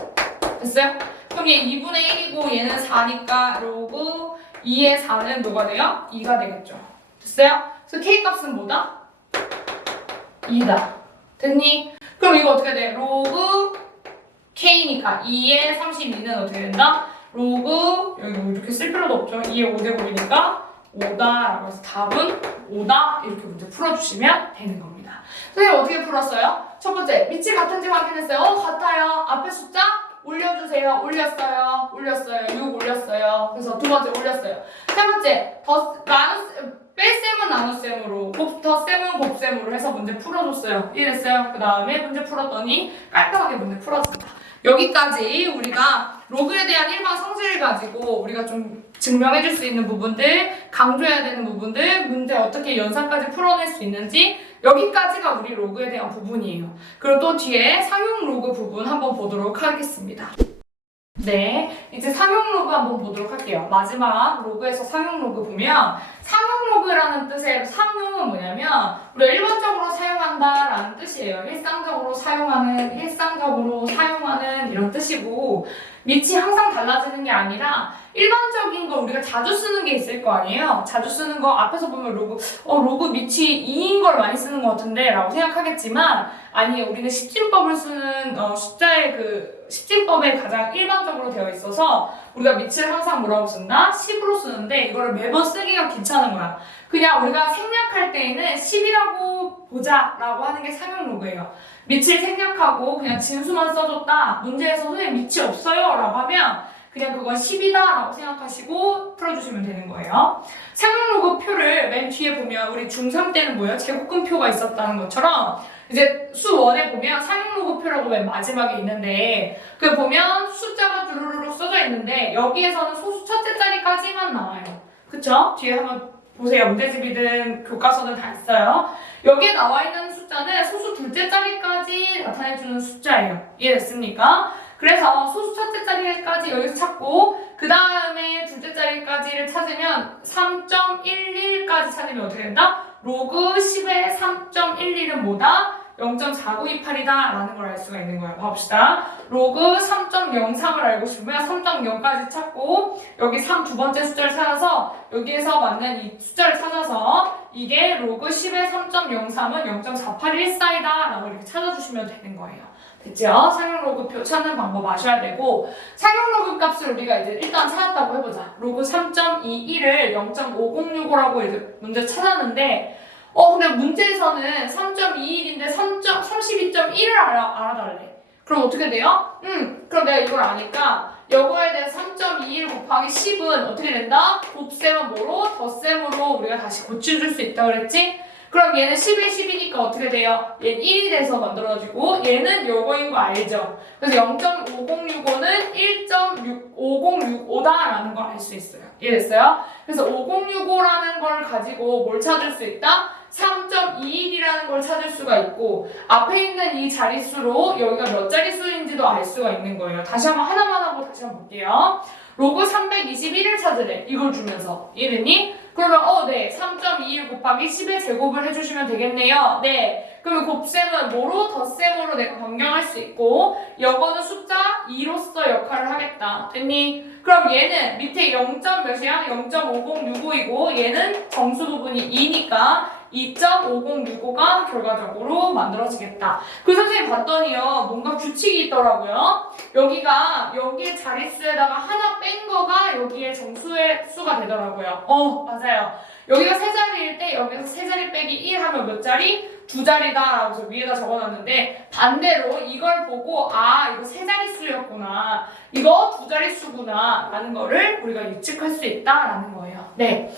됐어요? 그럼 얘 2분의 1이고 얘는 4니까 로그 2의 4는 뭐가 돼요? 2가 되겠죠. 됐어요? 그래서 K값은 뭐다? 2다. 됐니? 그럼 이거 어떻게 돼? 로그 K니까 2의 32는 어떻게 된다? 로그 여기 뭐 이렇게 쓸 필요도 없죠. 2의 5제곱이니까 5다라고 해서 답은 5다 이렇게 문제 풀어주시면 되는 겁니다. 선생님 어떻게 풀었어요? 첫 번째 밑이 같은지 확인했어요. 같아요. 앞에 숫자 올려주세요. 올렸어요. 6 올렸어요. 그래서 두 번째 올렸어요. 세 번째 뺄셈은 나눗셈으로 덧셈은 곱셈으로 해서 문제 풀어줬어요. 이해됐어요? 그 다음에 문제 풀었더니 깔끔하게 문제 풀었습니다. 여기까지 우리가 로그에 대한 일반 성질을 가지고 우리가 좀 증명해줄 수 있는 부분들, 강조해야 되는 부분들, 문제 어떻게 연산까지 풀어낼 수 있는지 여기까지가 우리 로그에 대한 부분이에요. 그리고 또 뒤에 상용 로그 부분 한번 보도록 하겠습니다. 네, 이제 상용 로그 한번 보도록 할게요. 마지막 로그에서 상용 로그 보면 상용 로그라는 뜻의 상용은 뭐냐면 우리가 일반적으로 사용한다라는 뜻이에요. 일상적으로 사용하는 이런 뜻이고 밑이 항상 달라지는 게 아니라 일반적인 거 우리가 자주 쓰는 게 있을 거 아니에요? 자주 쓰는 거 앞에서 보면 로그 밑이 2인 걸 많이 쓰는 것 같은데 라고 생각하겠지만 아니에요. 우리는 십진법을 쓰는 숫자의 십진법에 가장 일반적으로 되어 있어서 우리가 밑을 항상 뭐라고 쓴다? 10으로 쓰는데 이거를 매번 쓰기가 귀찮은 거야. 그냥 우리가 생략할 때에는 10이라고 보자 라고 하는 게 상용 로그예요. 밑을 생략하고 그냥 진수만 써줬다. 문제에서 선생님 밑이 없어요 라고 하면 그냥 그건 10이다 라고 생각하시고 풀어주시면 되는 거예요. 상용 로그 표를 맨 뒤에 보면 우리 중3 때는 뭐예요? 제곱근표가 있었다는 것처럼 이제 수 1에 보면 상용 로그 표라고 맨 마지막에 있는데 그 보면 숫자가 주르륵 써져 있는데 여기에서는 소수 첫째 자리까지만 나와요. 그쵸? 뒤에 한번 보세요. 문제집이든 교과서든 다 있어요. 여기에 나와 있는 숫자는 소수 둘째 자리까지 나타내주는 숫자예요. 이해됐습니까? 그래서 소수 첫째 자리까지 여기서 찾고 그 다음에 둘째 자리까지를 찾으면 3.11까지 찾으면 어떻게 된다? 로그 10의 3.11은 뭐다? 0.4928이다 라는 걸 알 수가 있는 거예요. 봐봅시다. 로그 3.03을 알고 싶으면 3.0까지 찾고 여기 3 두 번째 숫자를 찾아서 여기에서 맞는 이 숫자를 찾아서 이게 로그 10의 3.03은 0.4814이다 라고 이렇게 찾아주시면 되는 거예요. 됐죠? 상용 로그표 찾는 방법 아셔야 되고 상용 로그 값을 우리가 이제 일단 찾았다고 해보자. 로그 3.21을 0.5065라고 이제 문제 찾았는데 근데 문제에서는 3.21인데 32.1을 알아달래. 그럼 어떻게 돼요? 그럼 내가 이걸 아니까 이거에 대해서 3.21 곱하기 10은 어떻게 된다? 곱셈은 뭐로? 덧셈으로 우리가 다시 고쳐줄 수 있다고 그랬지? 그럼 얘는 10에 10이니까 어떻게 돼요? 얘는 1이 돼서 만들어지고 얘는 요거인 거 알죠? 그래서 0.5065는 1.5065다라는 걸 알 수 있어요. 이해됐어요? 그래서 5065라는 걸 가지고 뭘 찾을 수 있다? 3.21이라는 걸 찾을 수가 있고 앞에 있는 이 자릿수로 여기가 몇 자릿수인지도 알 수가 있는 거예요. 다시 한번 하나만 하고 다시 한번 볼게요. 로그 321을 찾으래. 이걸 주면서. 이해됐니? 그러면 네. 3.21 곱하기 10의 제곱을 해주시면 되겠네요. 네. 그러면 곱셈은 뭐로? 덧셈으로 내가 변경할 수 있고 이거는 숫자 2로서 역할을 하겠다. 됐니? 그럼 얘는 밑에 0. 몇이야? 0.5065이고 얘는 정수 부분이 2니까 2.5065가 결과적으로 만들어지겠다. 그 선생님 봤더니요 뭔가 규칙이 있더라고요. 여기에 자릿수에다가 하나 뺀 거가 여기에 정수의 수가 되더라고요. 맞아요. 여기가 세 자리일 때 여기서 세 자리 빼기 1 하면 몇 자리? 두 자리다 라고 해서 위에다 적어놨는데 반대로 이걸 보고 이거 세 자릿수였구나, 이거 두 자릿수구나 라는 거를 우리가 예측할 수 있다라는 거예요. 네,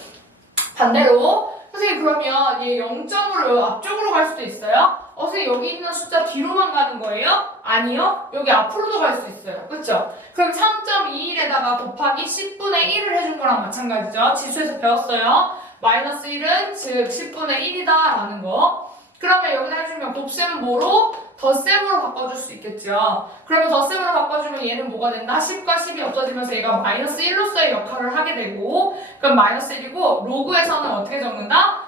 반대로 선생님 그러면 얘 0점으로 앞쪽으로 갈 수도 있어요? 선생님 여기 있는 숫자 뒤로만 가는 거예요? 아니요, 여기 앞으로도 갈 수 있어요. 그쵸? 그럼 3.21에다가 곱하기 10분의 1을 해준 거랑 마찬가지죠. 지수에서 배웠어요. 마이너스 1은 즉 10분의 1이다 라는 거. 그러면 여기다 해주면 곱셈은 뭐로? 덧셈으로 바꿔줄 수 있겠죠. 그러면 덧셈으로 바꿔주면 얘는 뭐가 된다? 10과 10이 없어지면서 얘가 마이너스 1로서의 역할을 하게 되고, 그럼 마이너스 1이고 로그에서는 어떻게 적는다?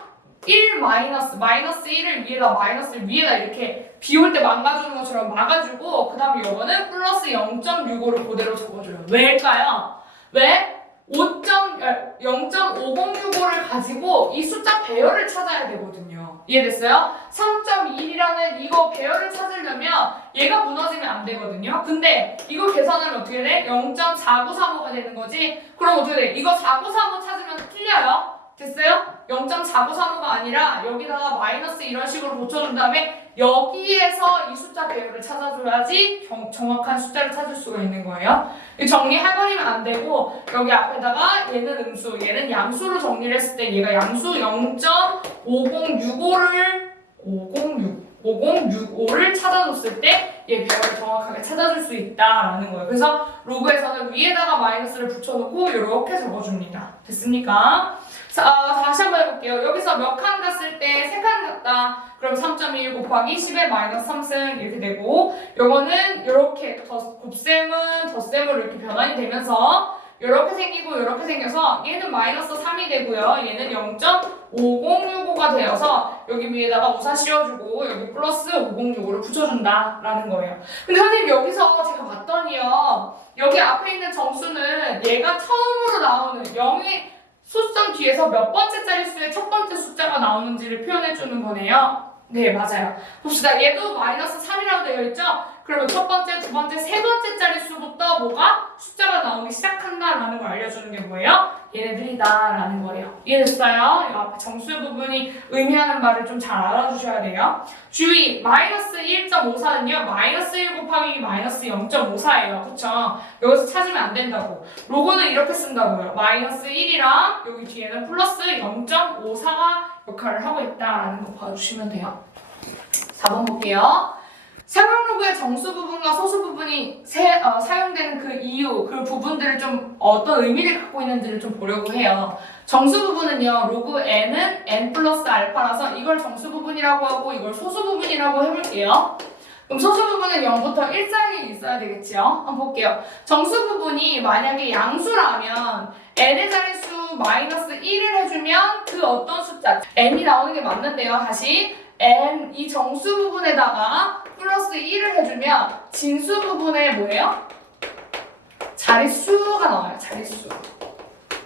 1 마이너스 1을 위에다 마이너스를 위에다 이렇게 비올 때 망가주는 것처럼 막아주고 그 다음에 이거는 플러스 0.65를 그대로 적어줘요. 왜일까요? 왜? 0.5065를 가지고 이 숫자 배열을 찾아야 되거든요. 이해됐어요? 3.1이라는 이거 배열을 찾으려면 얘가 무너지면 안 되거든요. 근데 이거 계산하면 어떻게 돼? 0.4935가 되는 거지? 그럼 어떻게 돼? 이거 4935 찾으면 틀려요? 됐어요? 0.4935가 아니라 여기다가 마이너스 이런 식으로 붙여준 다음에 여기에서 이 숫자 배열을 찾아줘야지 정확한 숫자를 찾을 수가 있는 거예요. 정리해버리면 안 되고 여기 앞에다가 얘는 음수, 얘는 양수로 정리를 했을 때 얘가 양수 5065를 찾아줬을 때 얘 배열을 정확하게 찾아줄 수 있다라는 거예요. 그래서 로그에서는 위에다가 마이너스를 붙여놓고 이렇게 적어줍니다. 됐습니까? 다시 한번 해볼게요. 여기서 몇 칸 갔을 때 3칸 갔다. 그럼 3.1 곱하기 10의 마이너스 3승 이렇게 되고, 요거는 이렇게 곱셈은 덧셈으로 이렇게 변환이 되면서 이렇게 생기고 이렇게 생겨서 얘는 마이너스 3이 되고요. 얘는 0.5065가 되어서 여기 위에다가 우사 씌워주고 여기 플러스 5065를 붙여준다라는 거예요. 근데 선생님 여기서 제가 봤더니요, 여기 앞에 있는 정수는 얘가 처음으로 나오는 0의 소수점 뒤에서 몇 번째 자릿수의 첫 번째 숫자가 나오는지를 표현해주는 거네요. 네, 맞아요. 봅시다. 얘도 마이너스 3이라고 되어 있죠? 그러면 첫 번째, 두 번째, 세 번째 자릿수부터 뭐가? 숫자가 나오기 시작한다라는 걸 알려주는 게 뭐예요? 얘네들이다라는 거예요. 이해됐어요? 이 앞에 정수 부분이 의미하는 말을 좀 잘 알아주셔야 돼요. 주의! 마이너스 1.54는요, 마이너스 1 곱하기 마이너스 0.54예요. 그쵸? 여기서 찾으면 안 된다고. 로고는 이렇게 쓴다고요. 마이너스 1이랑 여기 뒤에는 플러스 0.54가 역할을 하고 있다라는 거 봐주시면 돼요. 4번 볼게요. 사용 로그의 정수 부분과 소수 부분이 사용되는 그 이유, 그 부분들을 좀 어떤 의미를 갖고 있는지를 좀 보려고 해요. 정수 부분은요, 로그 n은 n 플러스 알파라서 이걸 정수 부분이라고 하고 이걸 소수 부분이라고 해볼게요. 그럼 소수 부분은 0부터 1 사이에 있어야 되겠지요? 한번 볼게요. 정수 부분이 만약에 양수라면 n의 자릿수 마이너스 1을 해주면 그 어떤 숫자, n이 나오는 게 맞는데요. 다시 n 이 정수 부분에다가 플러스 1을 해주면 진수 부분에 뭐예요? 자릿수가 나와요. 자릿수.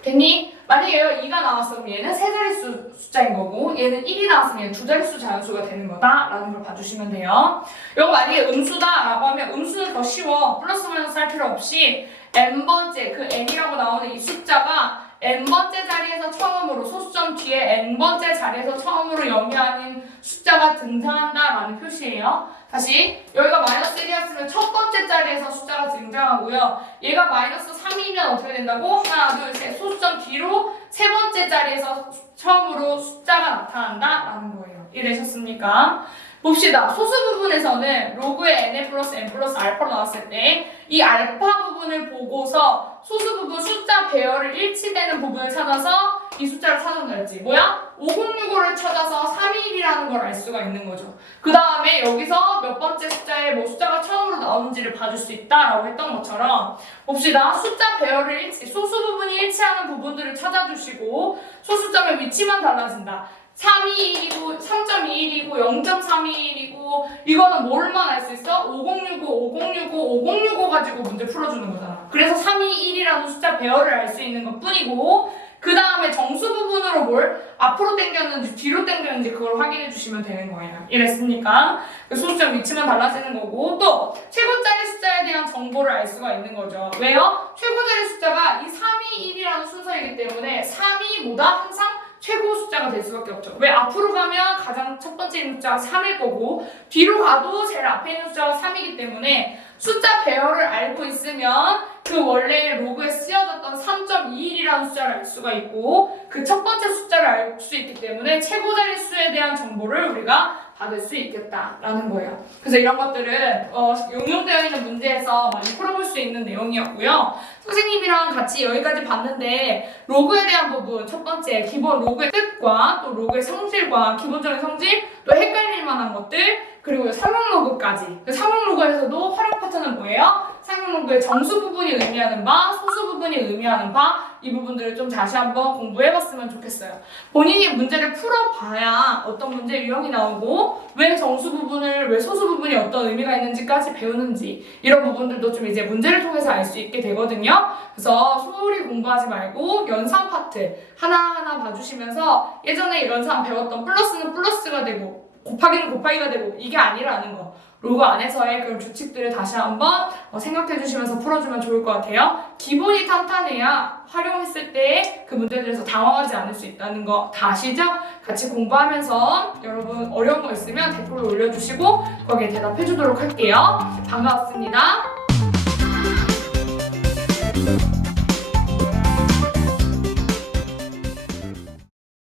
됐니? 만약에 2가 나왔으면 얘는 세 자릿수 숫자인 거고 얘는 1이 나왔으면 얘는 두 자릿수 자연수가 되는 거다라는 걸 봐주시면 돼요. 이거 만약에 음수다라고 하면 음수는 더 쉬워. 플러스 마이너스 할 필요 없이 n번째, 그 n이라고 나오는 이 숫자가 n번째 자리에서 처음으로 소수점 뒤에 n번째 자리에서 처음으로 영위하는 숫자가 등장한다라는 표시예요. 다시 여기가 마이너스 1이었으면 첫 번째 자리에서 숫자가 등장하고요. 얘가 마이너스 3이면 어떻게 된다고? 하나, 둘, 셋 소수점 뒤로 세 번째 자리에서 처음으로 숫자가 나타난다라는 거예요. 이해되셨습니까? 봅시다. 소수 부분에서는 로그의 n 플러스 n 플러스 알파로 나왔을 때 이 알파 부분을 보고서 소수 부분 숫자 배열을 일치되는 부분을 찾아서 이 숫자를 찾아낸다 했지. 뭐야? 5065를 찾아서 321이라는 걸 알 수가 있는 거죠. 그 다음에 여기서 몇 번째 숫자에 뭐 숫자가 처음으로 나오는지를 봐줄 수 있다라고 했던 것처럼 봅시다. 숫자 배열을 소수 부분이 일치하는 부분들을 찾아주시고 소수점의 위치만 달라진다. 321이고 3.21이고 0.321이고 이거는 뭘만 알 수 있어? 5065, 5065, 5065 가지고 문제 풀어주는 거잖아. 그래서 321이라는 숫자 배열을 알 수 있는 것 뿐이고 그 다음에 정수 부분으로 뭘 앞으로 당겼는지 뒤로 당겼는지 그걸 확인해 주시면 되는 거예요. 이랬습니까? 그 소수점 위치만 달라지는 거고 또 최고짜리 숫자에 대한 정보를 알 수가 있는 거죠. 왜요? 최고짜리 숫자가 이 321이라는 순서이기 때문에 3이보다 항상 최고 숫자가 될 수밖에 없죠. 왜? 앞으로 가면 가장 첫 번째 있는 숫자가 3일 거고 뒤로 가도 제일 앞에 있는 숫자가 3이기 때문에 숫자 배열을 알고 있으면 그 원래 로그에 쓰여졌던 3.21이라는 숫자를 알 수가 있고 그 첫 번째 숫자를 알 수 있기 때문에 최고자리 수에 대한 정보를 우리가 받을 수 있겠다라는 거예요. 그래서 이런 것들은 응용되어 있는 문제에서 많이 풀어볼 수 있는 내용이었고요. 선생님이랑 같이 여기까지 봤는데 로그에 대한 부분 첫 번째 기본 로그의 뜻과 또 로그의 성질과 기본적인 성질 또 헷갈릴 만한 것들 그리고 상용 로그까지 상용 로그에서도 활용 파트는 뭐예요? 상용 로그의 정수 부분이 의미하는 바, 소수 부분이 의미하는 바 이 부분들을 좀 다시 한번 공부해봤으면 좋겠어요. 본인이 문제를 풀어봐야 어떤 문제 유형이 나오고 왜 정수 부분을 왜 소수 부분이 어떤 의미가 있는지까지 배우는지 이런 부분들도 좀 이제 문제를 통해서 알 수 있게 되거든요. 그래서 소홀히 공부하지 말고 연산 파트 하나하나 봐주시면서 예전에 연산 배웠던 플러스는 플러스가 되고 곱하기는 곱하기가 되고 이게 아니라는 거 로그 안에서의 그런 규칙들을 다시 한번 생각해 주시면서 풀어주면 좋을 것 같아요. 기본이 탄탄해야 활용했을 때 그 문제들에서 당황하지 않을 수 있다는 거 다 아시죠? 같이 공부하면서 여러분 어려운 거 있으면 댓글로 올려주시고 거기에 대답해 주도록 할게요. 반가웠습니다.